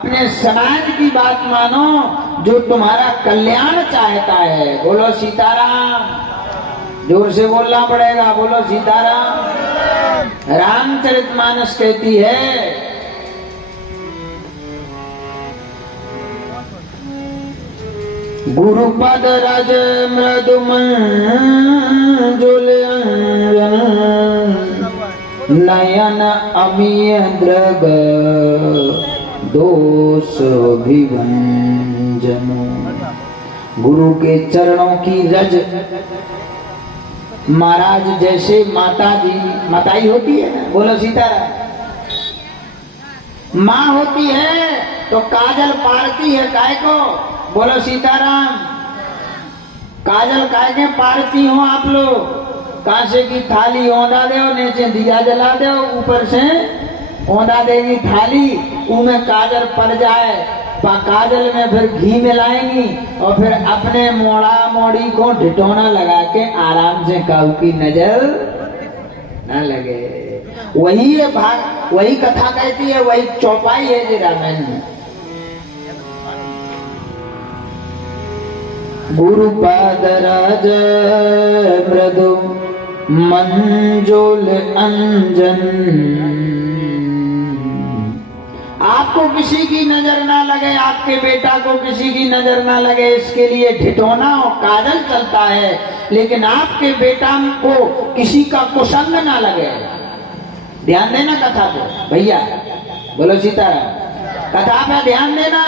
अपने समाज की बात मानो जो तुम्हारा कल्याण चाहता है। बोलो सीताराम। जोर से बोलना पड़ेगा, बोलो सीताराम। रामचरितमानस कहती है गुरुपद रज मृदु मंजुल नयन अमीय द्रग दोष विभंजन। गुरु के चरणों की रज, महाराज जैसे माता जी माताई होती है ना, बोलो सीताराम, माँ होती है तो काजल पारती है काय को, बोलो सीताराम। काजल काय के पारती हो आप लोग? कांसे की थाली औंधा दो, नीचे दिया जला दो, ऊपर से औंधा देगी थाली, उनमें काजल पड़ जाए, काजल में फिर घी मिलाएंगी और फिर अपने मोड़ा मोड़ी को ढिटोना लगा के आराम से काऊ की नजर न लगे। वही है भाग, वही कथा कहती है, वही चौपाई है जी रामायण में। गुरुपद रज मृदु मंजुल अंजन। आपको किसी की नजर ना लगे, आपके बेटा को किसी की नजर ना लगे, इसके लिए ढिठोना और काजल चलता है, लेकिन आपके बेटा को किसी का कुसंग ना लगे। ध्यान देना कथा को भैया, बोलो सीताराम। कथा पे ध्यान देना,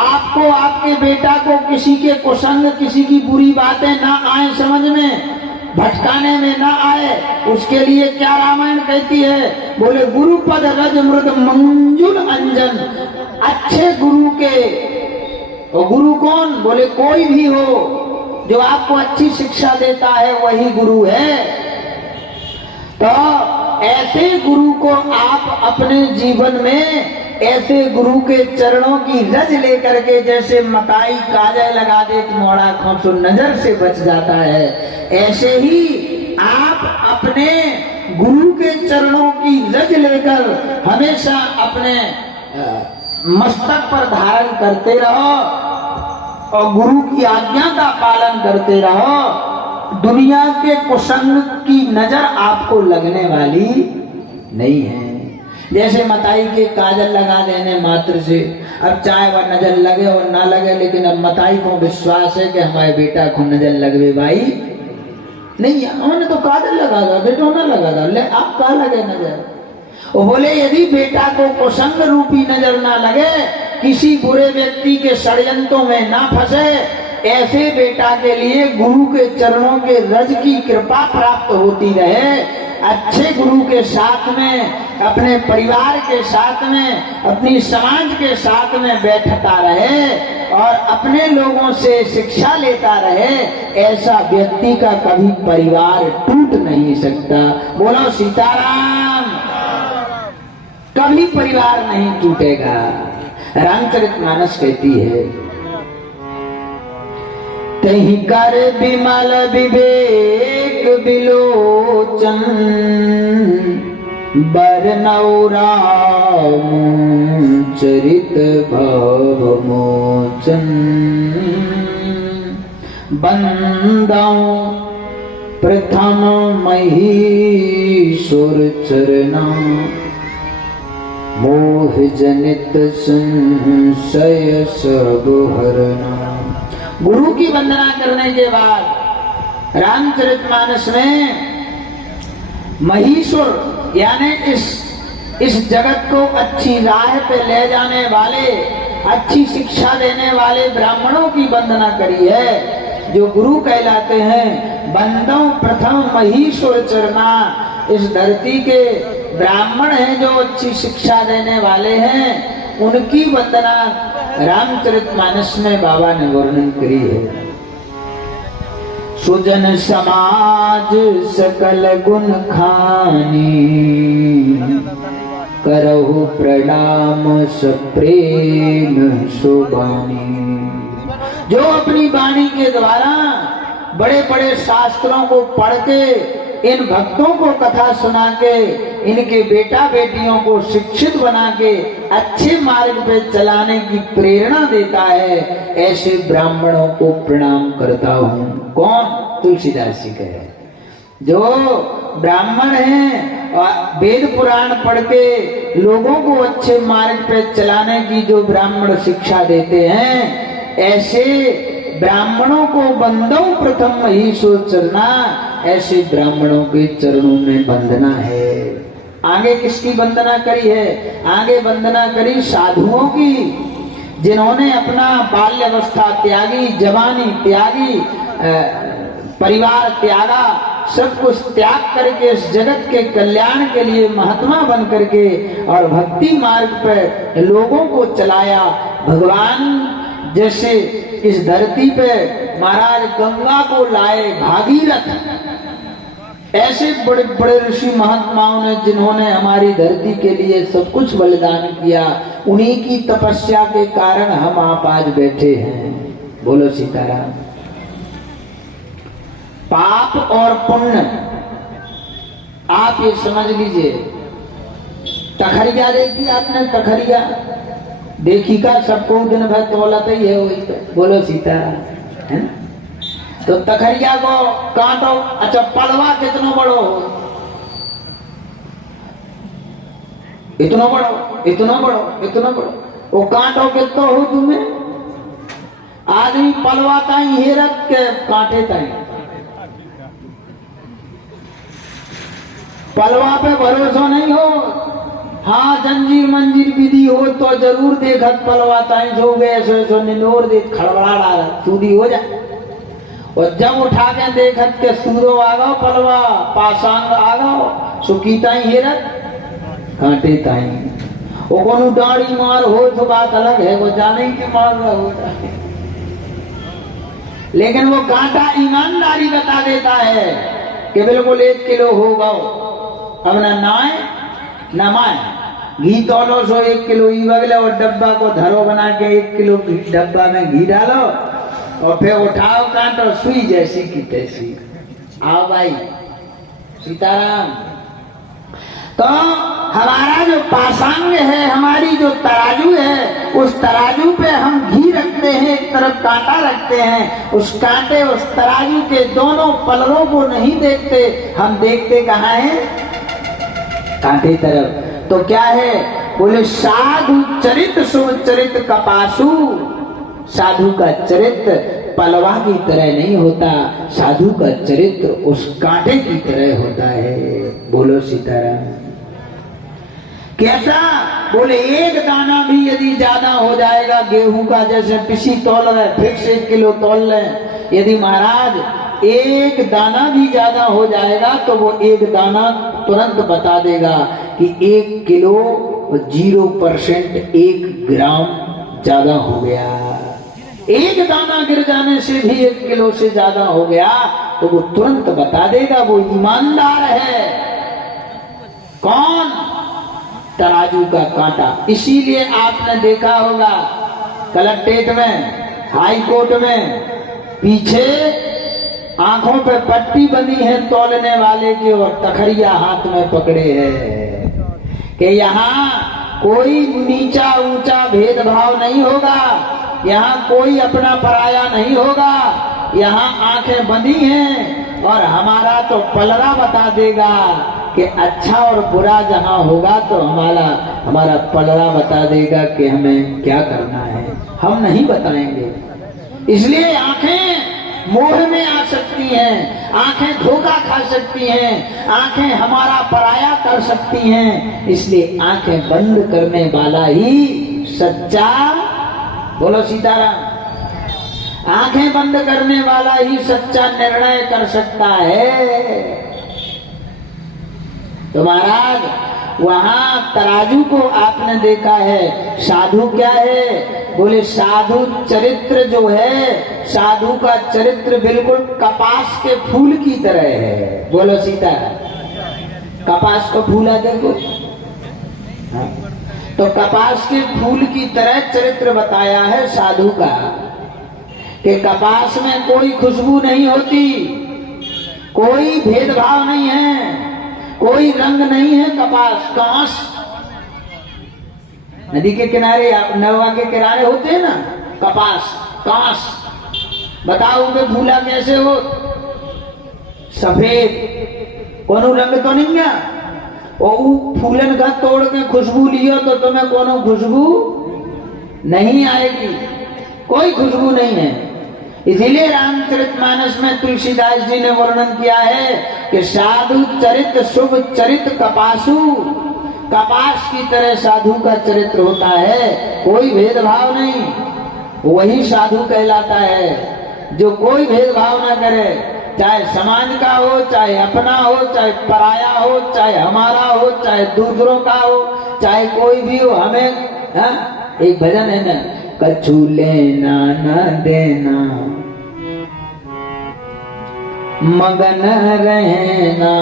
आपको आपके बेटा को किसी के कुसंग, किसी की बुरी बातें ना आए, समझ में भटकाने में ना आए, उसके लिए क्या रामायण कहती है? बोले गुरुपद रज मृद मंजुल अंजन। अच्छे गुरु के, और गुरु कौन? बोले कोई भी हो जो आपको अच्छी शिक्षा देता है वही गुरु है। तो ऐसे गुरु को आप अपने जीवन में, ऐसे गुरु के चरणों की रज लेकर के, जैसे मकाई काजल लगा दे तो मोड़ा खोसो नजर से बच जाता है, ऐसे ही आप अपने गुरु के चरणों की रज लेकर हमेशा अपने मस्तक पर धारण करते रहो और गुरु की आज्ञा का पालन करते रहो। दुनिया के कुसंग की नजर आपको लगने वाली नहीं है। जैसे मताई के काजल लगा देने मात्र से, अब चाहे वह नजर लगे और ना लगे, लेकिन अब मताई को विश्वास है कि हमारे बेटा को नजर लगवे भाई नहीं, हमने तो काजल लगा दो, बेटो ना लगा दो, ले आप कहा लगे नजर। वो बोले यदि बेटा को कुसंग रूपी नजर ना लगे, किसी बुरे व्यक्ति के षड्यंत्रों में ना फंसे, ऐसे बेटा के लिए गुरु के चरणों के रज की कृपा प्राप्त होती रहे। अच्छे गुरु के साथ में, अपने परिवार के साथ में, अपनी समाज के साथ में बैठता रहे और अपने लोगों से शिक्षा लेता रहे, ऐसा व्यक्ति का कभी परिवार टूट नहीं सकता। बोलो सीताराम। कभी परिवार नहीं टूटेगा। रामचरितमानस कहती है तहि कर विमल विवेक विलोचन बरनौ राम चरित भव मोचन। बंदौ प्रथम महीसुर चरणा मोह जनित संशय सब हरना। गुरु की वंदना करने के बाद रामचरितमानस में महीसुर यानी इस जगत को अच्छी राह पे ले जाने वाले, अच्छी शिक्षा देने वाले ब्राह्मणों की वंदना करी है, जो गुरु कहलाते हैं। बंदों प्रथम महीसुर चरना, इस धरती के ब्राह्मण हैं जो अच्छी शिक्षा देने वाले हैं, उनकी वंदना रामचरितमानस में बाबा ने वर्णन करी है। सुजन समाज सकल गुण खानी, करहु प्रणाम सप्रेम सुबानी। जो अपनी वाणी के द्वारा बड़े बड़े शास्त्रों को पढ़ के इन भक्तों को कथा सुना के, इनके बेटा बेटियों को शिक्षित बना के अच्छे मार्ग पे चलाने की प्रेरणा देता है, ऐसे ब्राह्मणों को प्रणाम करता हूँ। कौन? तुलसीदास जी कहे। जो ब्राह्मण हैं और वेद पुराण पढ़ के लोगों को अच्छे मार्ग पे चलाने की जो ब्राह्मण शिक्षा देते हैं, ऐसे ब्राह्मणों को बंदो प्रथम ही सो चरना, ऐसे ब्राह्मणों के चरणों में वंदना है। आगे किसकी वंदना करी है? आगे वंदना करी साधुओं की, जिन्होंने अपना बाल्यावस्था त्यागी, जवानी त्यागी, परिवार त्यागा, सब कुछ त्याग करके इस जगत के कल्याण के लिए महात्मा बन करके और भक्ति मार्ग पर लोगों को चलाया। भगवान जैसे इस धरती पे महाराज गंगा को लाए भागीरथ, ऐसे बड़े बड़े ऋषि महात्माओं ने जिन्होंने हमारी धरती के लिए सब कुछ बलिदान किया, उन्हीं की तपस्या के कारण हम आप आज बैठे हैं। बोलो सीताराम। पाप और पुण्य आप ये समझ लीजिए। तखरिया देखी आपने? तखरिया देखी का? सबको दिन भर तोलत ही है वही पे। बोलो सीताराम, है ना? तो तखरिया को काटो, अच्छा पलवा कितना बड़ो हो, इतना बड़ो, इतना बड़ो, इतना बड़ो, वो काटो कितना हो तुम्हें? आदमी पलवा ताई हेरत के कांटे ताई, पलवा पे भरोसा नहीं हो। हाँ जंजीर मंजीर विधि हो तो जरूर देखत पलवा ताई जो गए सो निनोर दे खड़बड़ा डाला सूदी हो जाए। और जब उठा के देखत के सूदो आ गो पलवा, पासांग आ गो, सुकी ताई हेरत कांटे ताई। वो कोनो डाड़ी मार हो तो बात अलग है, वो जाने की मार रहा होता है, लेकिन वो कांटा ईमानदारी बता देता है कि बिल्कुल 1 किलो होगा। अब ना नाए न माए, घी तोलो सो 1 किलो ही बगले, और डब्बा को धरो बना के 1 किलो डब्बा में घी डालो और फिर उठाओ कांटो, सुई जैसी की तैसी। आओ भाई सीताराम। तो हमारा जो पासांग है, हमारी जो तराजू है, उस तराजू पे हम घी रखते हैं, एक तरफ कांटा रखते हैं। उस कांटे उस तराजू के दोनों पलरों को नहीं देखते, हम देखते कहाँ है? कांटे तरफ। तो क्या है? बोले साधु चरित्र सुचरित कपासु। साधु का चरित्र पलवा की तरह नहीं होता, साधु का चरित्र उस कांटे की तरह होता है। बोलो सीताराम। कैसा? बोले 1 दाना भी यदि ज्यादा हो जाएगा गेहूं का, जैसे पिसी तौल रहे फिर से 1 किलो तौल रहे, यदि महाराज 1 दाना भी ज्यादा हो जाएगा तो वो 1 दाना तुरंत बता देगा कि 1 किलो 0% 1 ग्राम ज्यादा हो गया। 1 दाना गिर जाने से भी 1 किलो से ज्यादा हो गया तो वो तुरंत बता देगा। वो ईमानदार है। कौन? तराजू का कांटा। इसीलिए आपने देखा होगा कलेक्ट्रेट में, हाई कोर्ट में पीछे आंखों पे पट्टी बनी है तौलने वाले की, और तखरिया हाथ में पकड़े हैं कि यहाँ कोई नीचा ऊंचा भेदभाव नहीं होगा, यहाँ कोई अपना पराया नहीं होगा, यहाँ आंखें बंधी हैं और हमारा तो पलड़ा बता देगा कि अच्छा और बुरा जहाँ होगा तो हमारा पलड़ा बता देगा कि हमें क्या करना है, हम नहीं बताएंगे। इसलिए आंखें मोह में आ सकती हैं, आंखें धोखा खा सकती हैं, आंखें हमारा पराया कर सकती हैं। इसलिए आंखें बंद करने वाला ही सच्चा, बोलो सीताराम, आंखें बंद करने वाला ही सच्चा निर्णय कर सकता है। तो महाराज वहां तराजू को आपने देखा है। साधु क्या है? बोले साधु चरित्र जो है, साधु का चरित्र बिल्कुल कपास के फूल की तरह है। बोलो सीता। कपास को फूला देखो, हाँ। तो कपास के फूल की तरह चरित्र बताया है साधु का कि कपास में कोई खुशबू नहीं होती, कोई भेदभाव नहीं है, कोई रंग नहीं है। कपास कांस, नदी के किनारे नवा के किनारे होते हैं ना कपास कांस, बताओ वे फूला कैसे हो? सफेद, कोनो रंग तो नहीं है। और फूलन का तोड़ के खुशबू लियो तो तुम्हें कोनो खुशबू नहीं आएगी, कोई खुशबू नहीं है। इसीलिए रामचरितमानस में तुलसीदास जी ने वर्णन किया है कि साधु चरित शुभ चरित कपासु, कपास की तरह साधु का चरित्र होता है, कोई भेदभाव नहीं, वही साधु कहलाता है जो कोई भेदभाव ना करे, चाहे समाज का हो, चाहे अपना हो, चाहे पराया हो, चाहे हमारा हो, चाहे दूसरों का हो, चाहे कोई भी हो। हमें एक भजन है ना, कछु लेना न देना मगन रहना,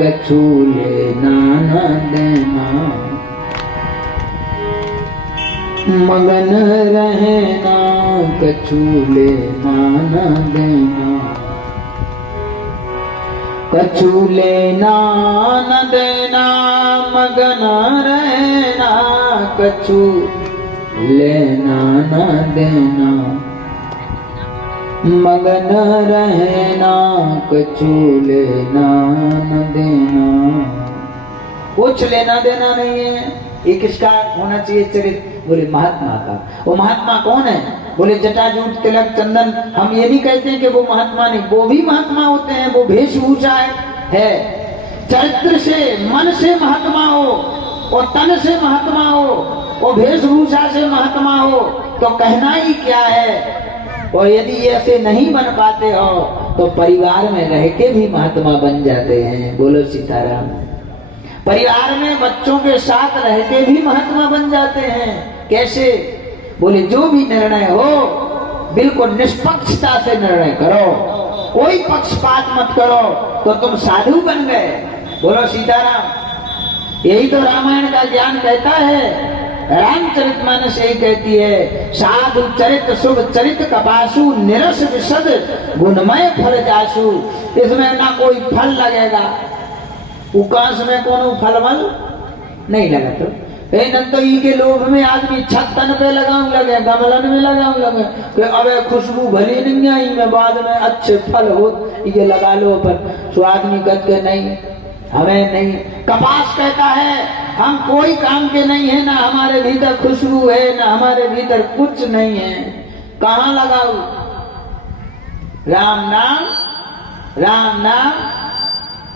कछु लेना न देना मगन रहना, कछु लेना न देना, कछु लेना न देना मगन रहना, कछु लेना न देना मगन रहना, कछु लेना न देना। कुछ लेना देना नहीं है। ये किसका होना चाहिए चरित्र? बोले महात्मा का। वो महात्मा कौन है? बोले जटाजूट तिलक चंदन। हम ये नहीं कहते हैं कि वो महात्मा नहीं, वो भी महात्मा होते हैं, वो वेशभूषा है। चरित्र से मन से महात्मा हो और तन से महात्मा हो और वेशभूषा से महात्मा हो तो कहना ही क्या है। और यदि ऐसे नहीं बन पाते हो तो परिवार में रह के भी महात्मा बन जाते हैं। बोलो सीताराम। परिवार में बच्चों के साथ रह के भी महात्मा बन जाते हैं। कैसे? बोले जो भी निर्णय हो बिल्कुल निष्पक्षता से निर्णय करो, कोई पक्षपात मत करो तो तुम साधु बन गए। बोलो सीताराम। यही तो रामायण का ज्ञान कहता है। रामचरितमानस यही कहती है, साधु चरित शुभ चरित कपासु, निरस विशद गुणमय फल जासु। इसमें ना कोई फल लगेगा, उकाश में कोनो फल मल नहीं लगा। तो तो ई के लोभ में आदमी छत्तन पे लगाऊं लगे, गमलन में लगाऊं लगे कि अबे खुशबू भली नहीं आई में बाद में अच्छे फल हो, ये लगा लो। पर सो आदमी कहते नहीं, हमें नहीं। कपास कहता है हम कोई काम के नहीं है, ना हमारे भीतर खुशबू है, ना हमारे भीतर कुछ नहीं है। कहाँ लगाऊ? राम नाम, राम नाम।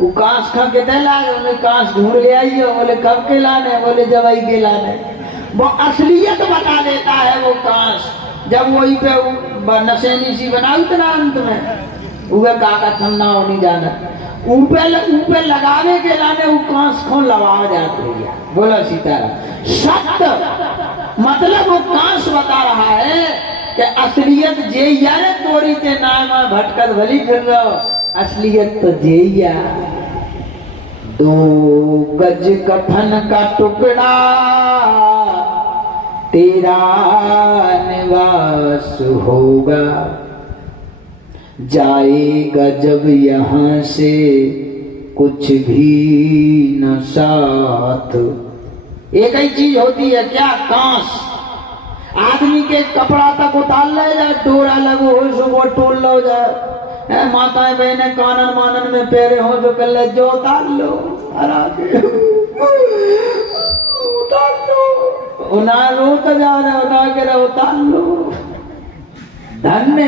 वो कांस खा के दे लाए, बोले कांस ढूंढ ले आई हो। बोले कब के लाने? बोले जवाई के लाने। वो असलियत बता देता है वो कांस। जब वही पे नशेनी सी बनाई तो ना अंत में उगे काका थमना हो नहीं जाना, ऊपर लगाने के लाने वो कांस खोल लगा जाते भैया। बोलो सीताराम। सत्य मतलब वो कांस बता रहा है कि असलियत जे यार तोरी ते नाम भटकत भली फिर रहो, असलियत तो जेया। 2 गज कफन का टुकड़ा तेरा निवास होगा, जाएगा जब यहाँ से कुछ भी न साथ। एक ही चीज होती है क्या? कांस। आदमी के कपड़ा तक उतार ले जाए, डोरा लगो हो सो वो टोल लो जाए। माताएं बहने कानन मानन में पैरे हो जो कर ले, जो उतार लो, उतार लो। उना रो तो जा रहे, उना के रहे उतार लो। धन्य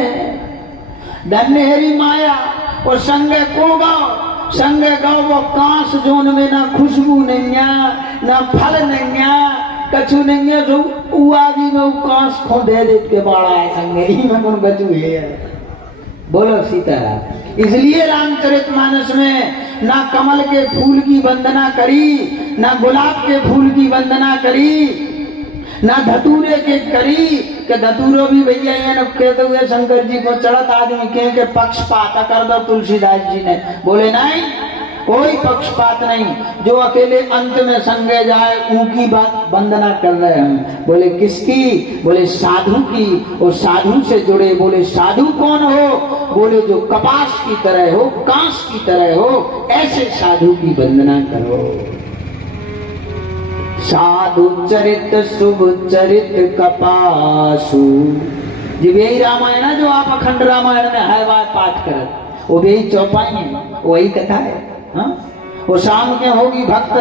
धन्य हेरी माया। और संगे को गाओ, संगे गाओ वो कांस जोन में ना खुशबू नहीं है, ना फल नहीं है, कछु नहीं है। जो आदि में वो कांस खो दे देते के बाड़ा है संगे ही में कौन कछु है। बोलो सीताराम। इसलिए रामचरितमानस में ना कमल के फूल की वंदना करी, ना गुलाब के फूल की वंदना करी, ना धतूरे के करी कि धतूरो भी भैया ये न कहते हुए शंकर जी को चढ़त आदमी के पक्षपात कर दो तुलसीदास जी ने। बोले नहीं, कोई पक्षपात नहीं। जो अकेले अंत में संगे जाए उनकी बात वंदना कर रहे हैं। बोले किसकी? बोले साधु की। और साधु से जुड़े। बोले साधु कौन हो? बोले जो कपास की तरह हो, कांस की तरह हो, ऐसे साधु की वंदना करो। साधु चरित शुभ चरित कपासु। जी यही रामायण है जो आप अखंड रामायण में हर बार पाठ करें, वो भी चौपाई में वही कथा है। हाँ? वो शाम के होगी भक्त